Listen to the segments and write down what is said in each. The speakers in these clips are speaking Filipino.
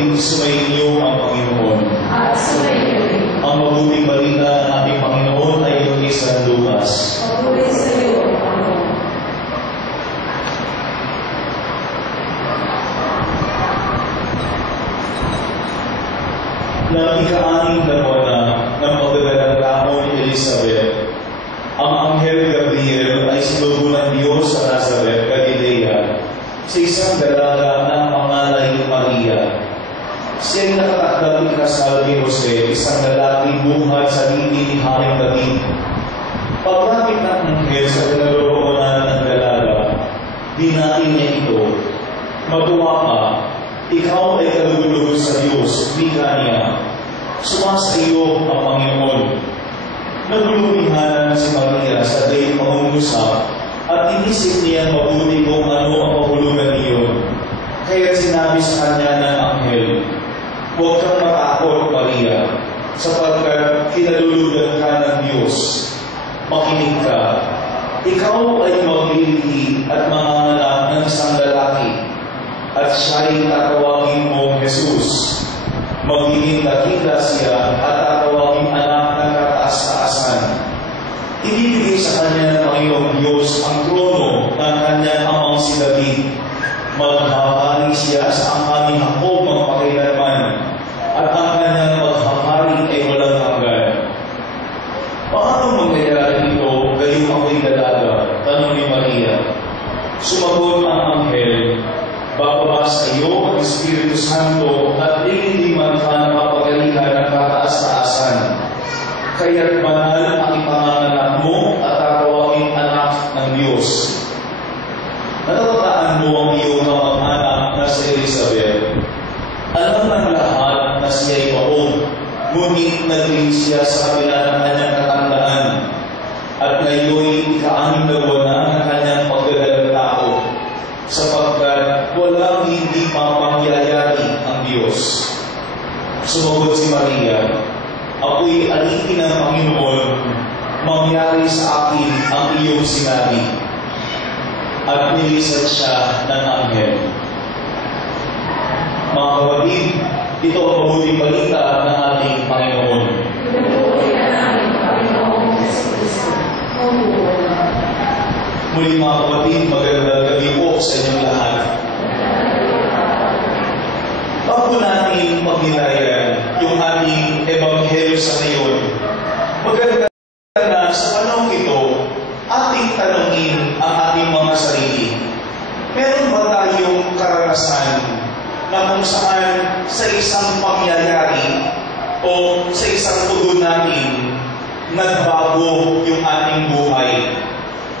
kapatid, sumainyo ang Panginoon. At sumainyo rin. Ang mabuting balita ng ating Panginoon ay ito ni San Lucas. Papuri sa iyo, Panginoon. Noong ika-anim na buwan ng pagdadalang tao ni Elizabeth, ang Anghel Gabriel ay sinugo ng Diyos sa Nazareth, Galilea, sa isang dalaga na pangalan ni Maria. Siya ay nakatakdang ikasal ni Jose, isang lalaking buhat sa lipi ni Haring David. Paglapit ng Anghel sa kinaroroonan ng dalaga, dinaing niya ito, "Matuwa ka, ikaw ay kalugod sa Diyos," wika niya. "Sumasa iyo ang Panginoon." Nagulumihanan si Maria sa dayong pangungusap at inisip niya mabuti kung ano ang pahulugan niyon. Kaya sinabi sa kanya ng Anghel, "Huwag kang matakot, Maria, sapagkat kinalulugan ka ng Diyos. Makinig ka, ikaw ay maglilihi at manganganak ng isang lalaki, at siya'y tatawagin mo Jesus. Magiging dakila siya at tatawagin anak ng kataas-taasan. Ibibigay sa kanya ng Panginoong Diyos ang trono ng kanyang amang si David. Maghahari siya sa angkan ni Jacob magpakailanman, at ang kanyang maghahari ay walang hanggan." "Paano mangyayari ito, gayong ako'y dalaga?" tanong ni Maria. Sumagot ang Anghel, "Bababa sa iyo ang Espiritu Santo at liliniman ka ng mapagalihan ng kataas-taasan. Kaya't banal ang ipanganganak mo at tatawagin anak ng Diyos." Natataan mo ang iyong kamag-anak na si Elizabeth. Alam ng lahat na siya'y baog, ngunit naging siya sa kabila ng kanyang katandaan. At ngayon, ika-anim na buwan na ang kanyang pagdadalang tao, sapagkat walang hindi mapangyayari ang Diyos. Sumagot si Maria, "Ako'y alipin ng Panginoon, mangyari sa akin ang iyong sinabi." At nilisan siya ng Anghel. Mga kapatid, ito ang mabuting balita ng ating Panginoon. Pinupuri ka namin, Panginoong Jesucristo. Muli mga kapatid, magandang gabi po sa inyong lahat. Bago natin pagnilayan yung ating ebanghelyo sa ngayon, maganda na sa panahon ito, ating tanongin ang ating mga sarili. Meron ba tayong karanasan na kung saan sa isang pangyayari o sa isang tugon natin, nagbago yung ating buhay?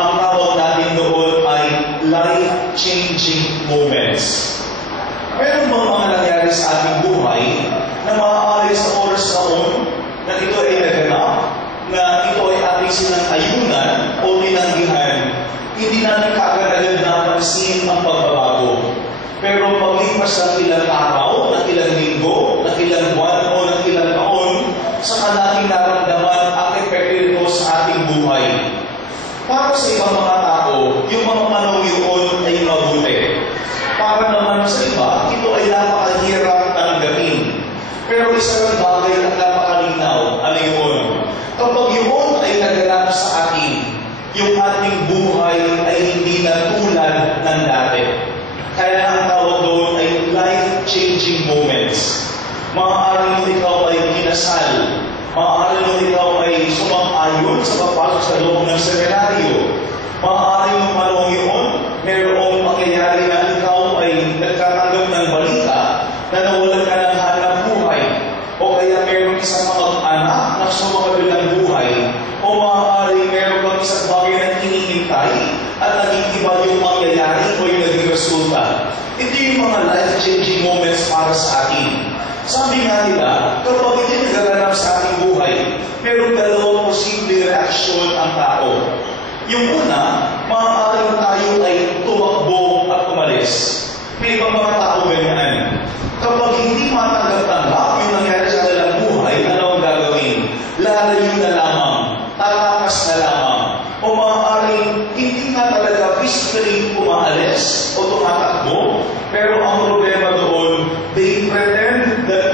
Ang tawag natin doon ay life-changing moments. Meron bang mga nangyari sa ating buhay na maaari sa oras na na ito ay naganap, na ito ay ating sinang-ayunan o tinanggihan, hindi natin kaagad-agad napansin ang pagbabago. Pero paglipas ng ilang araw, ng ilang linggo, ng ilang buwan o ng ilang taon, saka natin naramdaman ang epekto nito sa ating buhay. Para sa ibang mga tao, yung mga panahon yun ay mabuti. Para naman sa iba, ito ay napakahirap tanggapin. Pero isa lang bagay ang napakalinaw, ano yun? Kapag yun ay naganap sa atin, yung ating buhay ay hindi na tulad ng dati. Kaya ang tawag doon ay life-changing moments. Maaaring nung ikaw ay kinasal, maaaring nung ikaw ay sumang-ayon sa papasok sa loob ng seminaryo, maaaring nung panahon yun, mayroong mangyayari na ikaw ay nagkatanggap ng balita na nawalan ka ng hanap buhay, o kaya mayroong isang mag-anak na sumakabil ng buhay, o maaaring mayroong kang isang bagay na hinihintay at naging iba yung mangyayari o yung naging resulta. Ito yung mga life-changing moments para sa atin. Sabi nga nila, kapag ito nagaganap sa ating buhay, mayroong dalawang posibleng reaksyon ang tao. Yung una, maaaring tayo ay tumakbo at umalis. May ibang mga tao ganyan. Kapag hindi matanggap-tanggap yung nangyari sa kanilang buhay, ano ang gagawin? Lalayo na lamang, tatakas na lamang, o maaaring hindi nga talaga physically umaalis o tumatakbo, pero ang problema doon, they pretend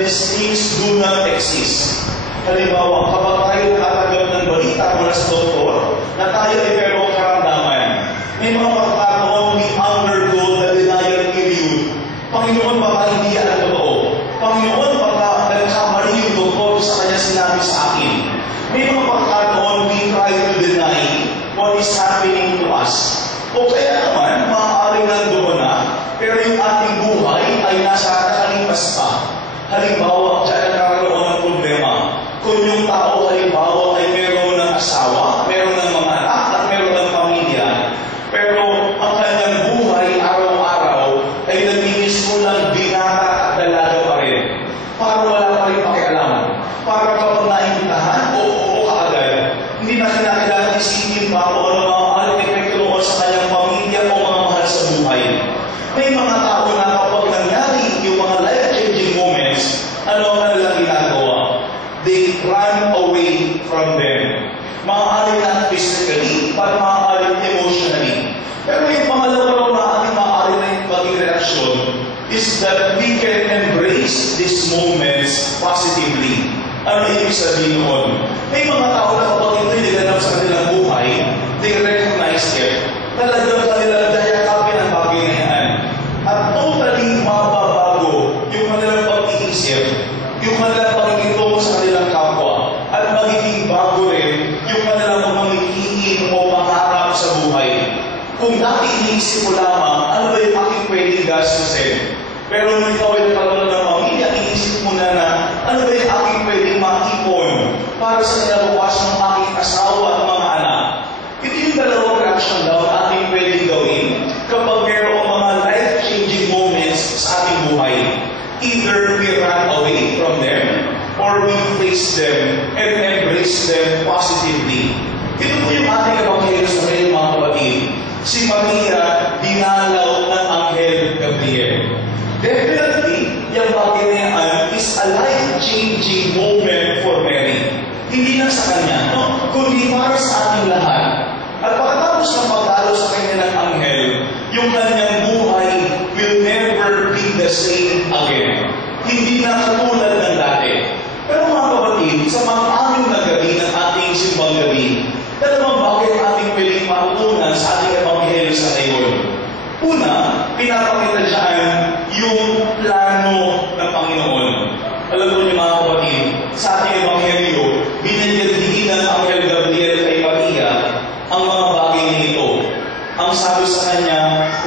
these things do not exist. Halimbawa, kapag tayo nakatanggap ng balita mula sa doktor na tayo ay merong karamdaman, may mga pagkakataon we undergo the denial period. Panginoon, baka hindi yan ang totoo. Panginoon, baka nagkamali yung doktor sa kanya sinabi sa akin. May mga pagkakataon we try to deny what is happening to us. O kaya naman, maaaring nandoon na, pero yung ating buhay ay nasa nakalipas pa. Halimbawa, dyan nagkakaroon ng problema. Kung yung tao, halimbawa, ay meron ng asawa, meron ng mga anak, at meron ng pamilya, pero ang kanyang buhay araw-araw ay nagmimisulang binata at dalaga pa rin. Para wala pa rin pakialam. Para kapag naimbitahan, oo kaagad. Hindi na kinakailangan isipin pa kung ano mga epekto noon sa kanyang pamilya o mga mahal sa buhay. May mga tao na kapag nangyari yung mga life-changing moments, ano ang kanilang ginagawa? They run away from them. Maaaring na physically, but maaaring emotionally. Pero yung pangalawa na ating maaaring na maging reaksyon is that we can embrace these moments positively. Ano ibig sabihin noon? May mga tao na kapag ito'y nilanap sa kanilang buhay, they recognize it. Talagang kanilang dayakapin ang bagay na yan. At totally mababago yung kanilang pag-iisip, yung kanilang pagkikitungo sa kanilang kapwa, at magiging bago rin yung kanilang mamimitiin o pangarap sa buhay. Kung dati iniisip mo lamang, ano ba yung aking pwedeng gastusin? Pero nung ikaw ay nagkaroon ng pamilya, iniisip mo na ano ba yung aking pwedeng maipon para sa kinabukas ng aking asawa at mga anak. Ito yung dalawang reaction daw na ating pwedeng gawin kapag mayroong mga life-changing moments sa ating buhay. Either we run away from them or we face them and embrace them positively. Ito po yung ating ebanghelyo sa ngayon, mga kapatid. Si Maria, dinalaw ng Anghel Gabriel. Definitely, yung bagay na yan is a life-changing moment for Mary. Hindi lang sa kanya, no? Kundi para sa ating lahat. At pagkatapos ng pagdalo sa kanya ng Anghel, yung kanyang buhay will never be the same again. Hindi na katulad ng dati. Pero mga kapatid, sa mga-aming na gabi ng ating simbang gabi, dalawang bagay ang ating pwedeng matutunan sa ating ebanghelyo sa ngayon. Una, pinapakita dyan yung plano ng Panginoon. Alam mo niyo mga kapatid, sa ating ebanghelyo, binigyan ng Anghel Gabriel kay Maria ang mga bagay nito. Ang sabi sa kanya,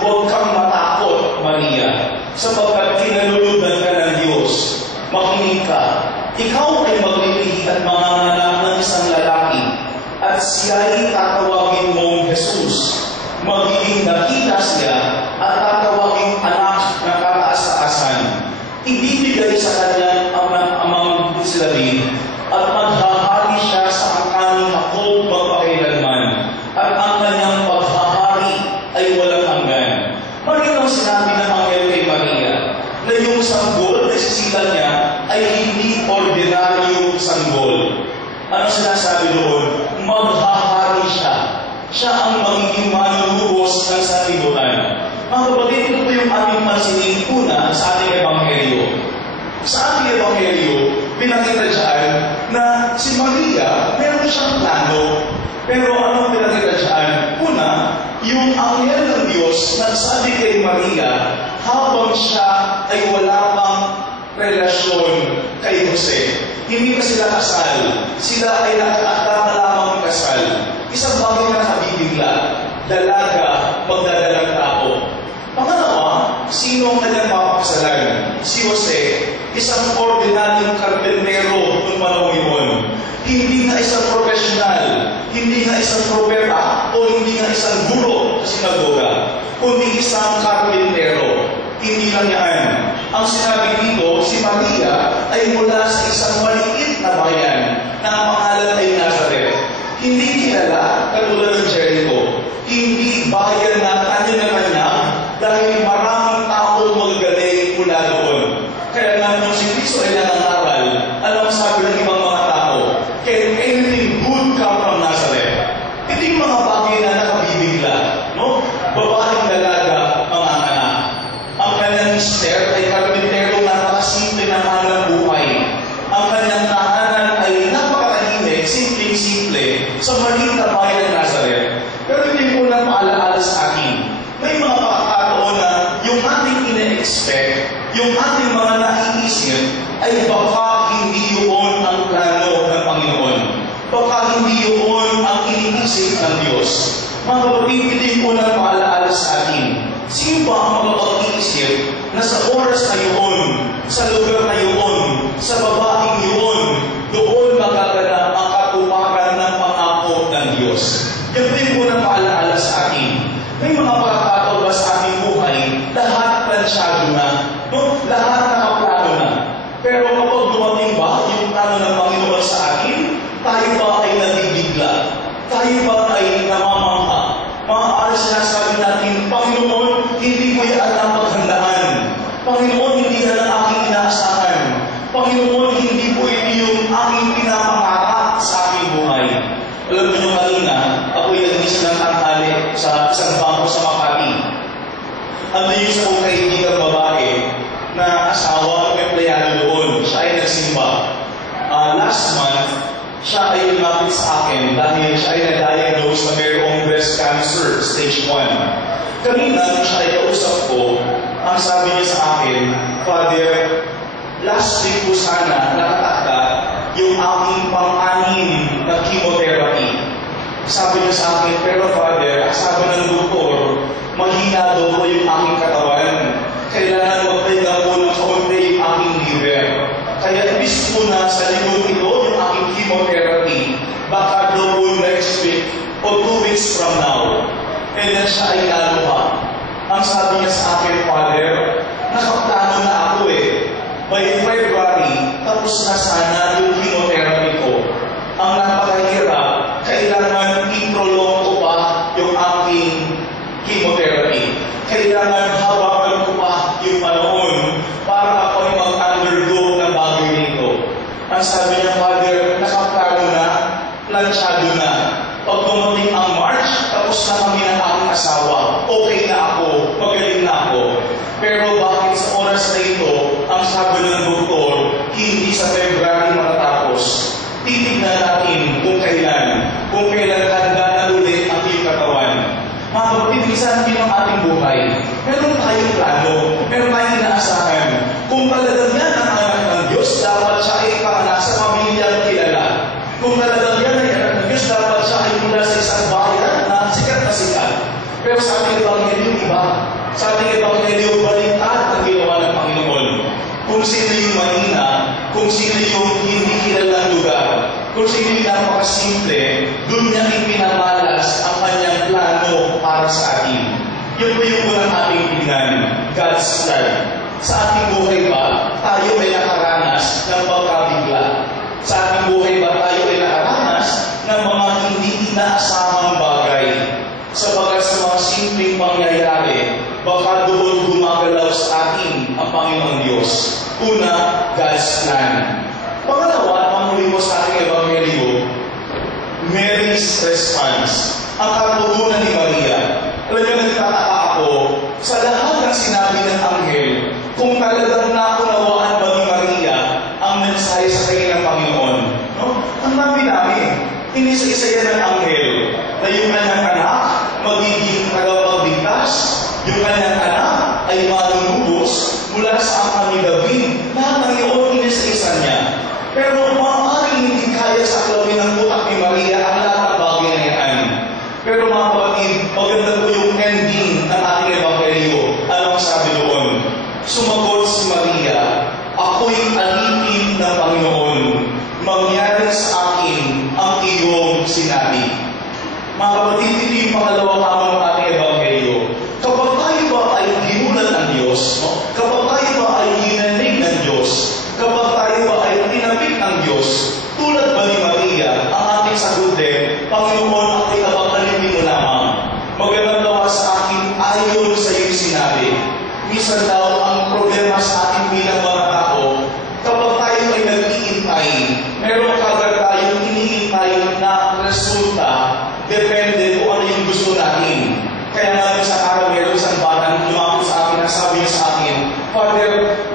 huwag kang matakot, Maria, sapagkat kinaluludan ka ng Diyos. Makinig ka. Ikaw ay maglilihi at manganganak ng isang lalaki, at siya'y tatawagin mong Jesus. Magiging dakila siya at tatawaging anak na kataas-taasan. Ibibigay sa kanya ang amang Israel at maghahari siya sa angkanang hakog magpakailanman, at ang kanyang paghahari ay walang hanggan. Marinang sinabi ng Anghel kay Maria na yung sanggol na sisilan niya ay hindi ordinaryong sanggol. Ano sinasabi doon? Maghahari siya. Siya ang magiging manunuos ng sanlibutan. Mga kapatid, ito po yung ating pansinin una sa ating ebanghelyo. Sa ating ebanghelyo, pinakita dyan na si Maria, meron siyang plano. Pero anong pinakita dyan? Una, yung anghel ng Diyos nagsabi kay Maria habang siya ay wala pang relasyon kay Jose. Hindi pa sila kasal. Sila ay nakakata lamang kasal. Isang bagay na nakabibigla. Dalaga, magdadalang tao. Pangalawa, sino ang kanyang papakasalan? Si Jose, isang ordinaryong karpentero ng panahon yun. Hindi nga isang profesional, hindi nga isang propeta, o hindi nga isang guro sa sinagoga, kundi isang karpentero. Hindi lang yan. Ang sinabi dito, si Maria ay mula sa isang maliit na bayan na ang pangalan ay Nazareth. Hindi kilala katulad ng Jericho. Hindi bayan na kanya-kanya dahil maraming tao magagaling mula doon. Kaya nga nung si Cristo ay nangangaral, alam sabi ng ibang mga tao, can anything good come from Nazareth? Ito yung mga bagay na nakabibigla, no? Babaeng dalaga, mga anak. Ang kanyang mister ay karpintero na nakasimple na hanap buhay. Ang kanyang tahanan ay napakatahimik, simpleng-simple, sa maliit na bayan ng Nazareth. Pero hindi po na paalaala sa akin. May mga pagkakataon na yung ating ina-expect, yung ating mga naiisip, ay baka hindi yun ang plano ng Panginoon. Baka hindi yun ang iniisip ng Diyos. Mga kapatid, hindi po na paalaala sa atin. Sino ba ang makapag-iisip na sa oras na yun, sa lugar na yun, sa babaeng yun, doon magaganap ang katuparan ng pangako ng Diyos? Yan din po na paalaala sa atin. May mga pagkakataon ba sa ating buhay, lahat plansyado na, no? Lahat nakaplano na. Pero kapag dumating ba yung plano ng Panginoon sa atin, tayo ba ay nabibigla? Tayo ba ay namamangha? Maaari sinasabi natin, Panginoon, hindi ko yan napaghandaan. Panginoon, hindi yan ang aking inaasahan. Panginoon, hindi po ito yung aking pinapangarap sa aking buhay. Alam niyo kanina, ako'y nag-isa ng tanghali sa isang bangko sa Makati. Ano yung sa kong kaibigang babae na asawa ng empleyado doon. Siya ay nagsimba. Last month, siya ay lumapit sa akin dahil siya ay na-diagnose na mayroong breast cancer, stage 1. Kanina, nung siya ay kausap ko, ang sabi niya sa akin, Father, last week po sana nakatakda yung aking pang-anim na chemotherapy. Sabi niya sa akin, pero Father, sabi ng doktor, mahina daw po yung aking katawan. Kailangan magpahinga po ng kaunti yung aking liver. Kaya ibig po na sa linggo ito yung aking chemotherapy, baka daw po next week o 2 weeks from now. And then siya ay lalo pa. Ang sabi niya sa akin, Father, nakaplano na ako eh. By February, tapos na sana yung chemotherapy ko. Ang napakahirap, kailangan i-prolong ko pa yung aking chemotherapy. Kailangan hawakan ko pa yung panahon para ako mag-undergo ng bagay nito. Ang sabi niya, Father, nakaplano na, plansyado na. Pag dumating ang March, tapos na kami ng aking asawa. Okay na ako, magaling na ako. Pero bakit sa oras na ito, ang sabi ng doktor, hindi sa February matatapos. Titignan natin kung kailan handa na ulit ang iyong katawan. Mga kapatid, minsan din ang ating buhay. Meron tayong plano, meron tayong inaasahan. Kung talagang yan ang anak ng Diyos, dapat siya ay panganak sa pamilyang kilala. Kung talagang yan ay anak ng Diyos, dapat siya ay mula sa isang bayan na sikat na sikat. Pero sa ating Ebanghelyo, iba. Sa ating Ebanghelyo, baliktad ang ginawa ng Panginoon. Kung sino yung mahina, kung sino yung hindi kilalang lugar, kung sino yung napakasimple, doon niya ipinamalas ang kanyang plano para sa atin. Yun po yung unang ating tingnan, God's plan. Sa ating buhay ba, tayo ay nakaranas ng pagkabigla? Sa ating buhay ba, tayo ay nakaranas ng mga hindi inaasahang bagay? Sabagat sa mga simpleng pangyayari, baka doon gumagalaw sa atin ang Panginoon Diyos. Una, God's plan. Pangalawa, panghuli mo sa ating Ebanghelyo, Mary's response. Ang katugunan ni Maria. Alam niyo, nagtataka ako, sa lahat ng sinabi ng anghel, kung talagang naunawaan ba ni Maria ang mensahe sa kanya ng Panginoon. No? Ang dami-dami. Inisa-isa yan ng anghel na yung kanyang anak magiging tagapagligtas, yung kanyang anak ay malulubos mula sa angkan ni David. Lahat ng iyon inisa-isa niya. Pero maaaring hindi kaya sa kalawin ng utak ni Maria ang lahat ng bagay na yan. Pero mga kapatid, maganda po yung ending ng ating Ebanghelyo. Ano ang sabi doon? Sumagot si Maria, ako'y alipin ng Panginoon. Mangyari sa akin ang iyong sinabi. Mga kapatid, ito yung pangalawa kamang ng ating Ebanghelyo. Kapag tayo ba ay ginulat ng Diyos, no? Kapag tayo ba ay ginanig ng Diyos, kapag tayo ba ay tinapik ng Diyos, tulad ba ni Maria, ang ating sagot din, Panginoon, ang pinapagkalipin mo lamang. Magandang gawa sa akin ayon sa iyong sinabi. Minsan daw ang problema sa ating bilang mga tao, kapag tayo ay nag-iintay, meron kagad tayong iniintay na resulta, depende kung ano yung gusto natin. Kaya nga sa araw, meron isang batang lumapit sa akin, ang sabi niya sa akin,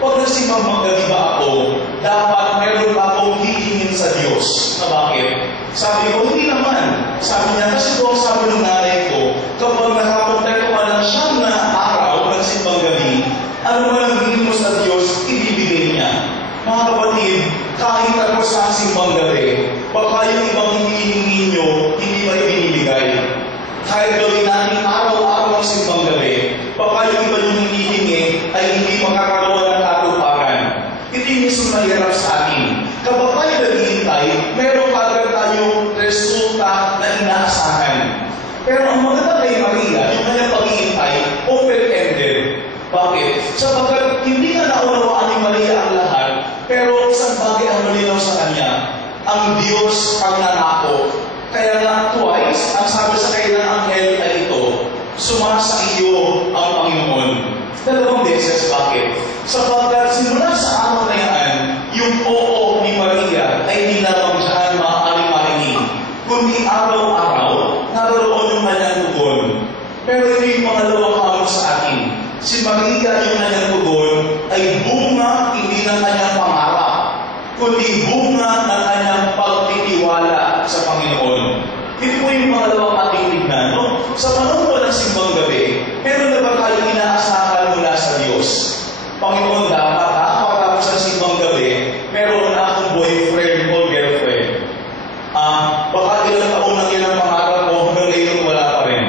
pag nagsimbang magabi ba ako, dapat meron pa akong hihingin sa Diyos. Na bakit? Sabi ko, hindi naman. Sabi niya, kasi ito ang sabi ng nanay ko, kapag nakakontento ka ng siyam na araw, nagsimbang gabi, ano man ang hingin mo sa Diyos, ibibigay niya. Mga kapatid, kahit ako sa simbang gabi, baka yung ibang hinihingi nyo, hindi pa ibinibigay. Kahit gawin natin araw-araw ang simbang gabi, baka yung iba yung hinihingi ay hindi makakagawa ng katuparan. Hindi mismo mahirap sa atin. Kapag tayo naghihintay, meron agad tayong resulta na inaasahan. Pero ang maganda kay Maria, yung kanyang paghihintay, open-ended. Bakit? Sapagkat hindi na naunawaan ni Maria ang lahat, pero isang bagay ang malinaw sa kanya. Ang Diyos ang nanako. Kaya nga twice, ang sabi sa kanya ng anghel ay ito, sumasa iyo ang Panginoon. Dalawang beses, bakit? Sapagkat simula sa araw na yan, yung oo ni Maria ay hindi lamang dyan maaaring marinig, kundi araw-araw, naroon yung kanyang tugon. Pero ito yung pangalawang hamon sa atin. Si Maria yung kanyang tugon ay bunga hindi ng kanyang pangarap, kundi bunga ng kanyang pagtitiwala sa Panginoon. Ito po yung pangalawang ating tignan, no? Sa panahon po ng simbang gabi, meron na ba tayong inaasahan mula sa Diyos? Panginoon, dapat pagkatapos ng simbang gabi, meron na akong boyfriend o girlfriend. Baka ilang taon na ilang pangarap ko, hanggang ngayon wala pa rin.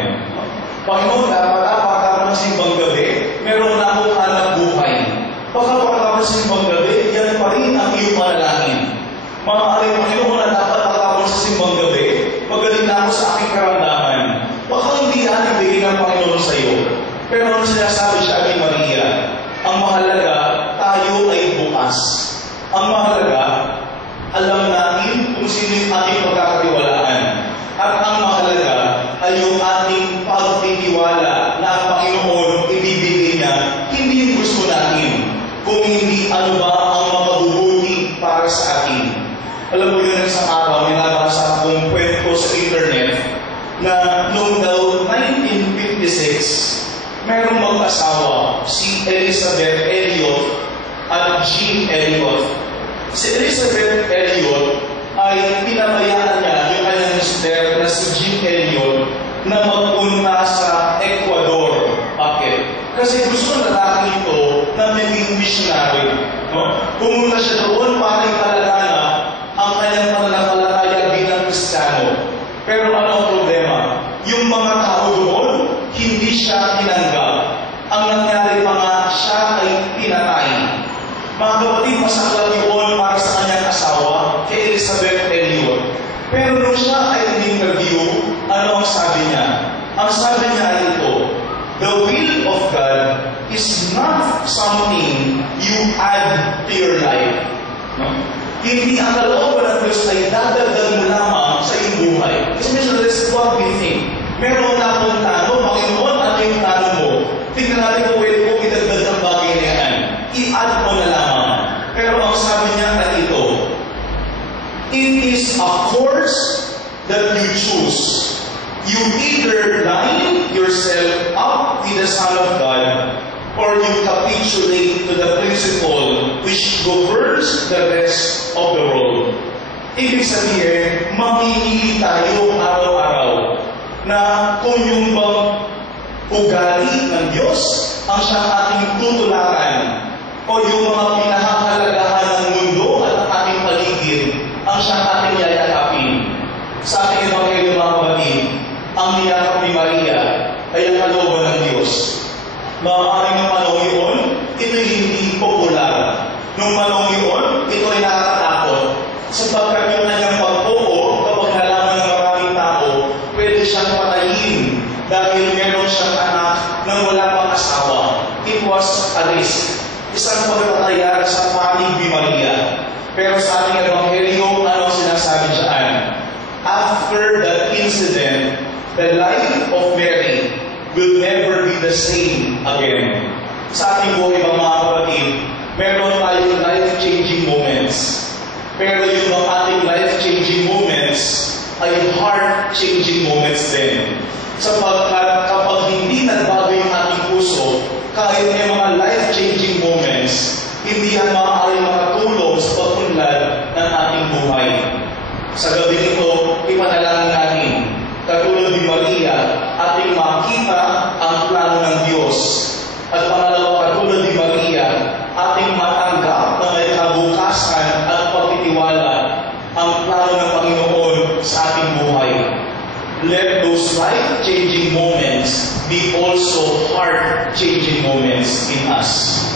Panginoon, dapat pagkatapos ng simbang gabi, meron na akong hanap buhay. Baka pagkatapos ng simbang gabi, yan pa rin ang iyong manalangin. Maaaring Panginoon na dapat pagkatapos sa simbang gabi, magaling na ako sa aking karamdaman. Baka hindi natin bigay ng Panginoon sa iyo. Pero ang sinasabi siya kay Maria, ang mahalaga, tayo ay bukas. Ang mahalaga, alam natin kung sino yung ating pagkakatiwalaan. At ang mahalaga ay yung ating pagtitiwala na ang Panginoon ibibigay niya, hindi yung gusto natin, kung hindi ano ba ang mapabubuti para sa atin. Alam mo yun, isang araw, minabasa akong kwento sa internet na noong daw 1956, mayroong mag-asawa, si Elizabeth Elliot at Jean Elliot. Si Elizabeth Elliot ay pinabayaan niya yung kanyang mister na si Jean Elliot na magpunta sa Ecuador. Bakit? Kasi gusto ng lalaki ito na maging missionary. No? Pumunta siya doon para ipalaganap ang kanyang pananampalataya bilang Kristiyano. Pero ano ang problema? Yung mga tao doon, hindi siya tinanggap. Ang nangyari pa nga, siya ay pinatay. Mga kapatid, masaklat yun para sa kanyang asawa, kay Elizabeth Elliot. Pero nung siya ay in-interview, ano ang sabi niya? Ang sabi niya ay ito, the will of God is not something you add to your life. No? Hindi ang kalooban ng Diyos ay dadagdag mo lamang sa iyong buhay. Kasi minsan, that's what we think. Meron na akong tanong, Panginoon, ano yung tanong mo? Tingnan natin kung pwede mo idagdag ang bagay na yan. I-add mo na lamang. Pero ang sabi niya na ito, it is a course that you choose. You either line yourself up with the Son of God, or you capitulate to the principle which governs the rest of the world. Ibig sabihin, mamimili tayo araw-araw na kung yung bang ugali ng Diyos ang siyang ating tutularan, o yung mga pinahahalagahan ng mundo at ang ating paligid ang siyang ating yayakapin. Sa ating Ebanghelyo, mga kapatid, ang niyakap ni Maria ay ang kalooban ng Diyos. Maaaring ng panahon yun, ito'y hindi popular. Nung panahon yun, ito'y nakakatakot. Sapagkat yung kanyang pag-oo, kapag nalaman ng maraming tao, pwede siyang patayin dahil meron siyang anak nang wala pang asawa. It was a risk. Isang pagkakayari sa panig ni Maria. Pero sa ating Ebanghelyo, ano ang sinasabi dyan? After that incident, the life of Mary will never be the same again. Sa ating buhay, mga kapatid, meron tayong life-changing moments. Pero yung mga ating life-changing moments ay heart-changing moments din. Sapagkat kapag hindi nagbago yung ating puso, kahit may mga life-changing moments, hindi yan maaaring makatulong sa pag-unlad ng ating buhay. Sa gabi nito, ipanalangin natin, katulad ni Maria, ating makita ang plano ng Diyos. At pangalawa, katulad ni Maria, ating matanggap na may kabukasan at pagtitiwala ang plano ng Panginoon sa ating buhay. Let those life-changing moments be also heart-changing moments in us.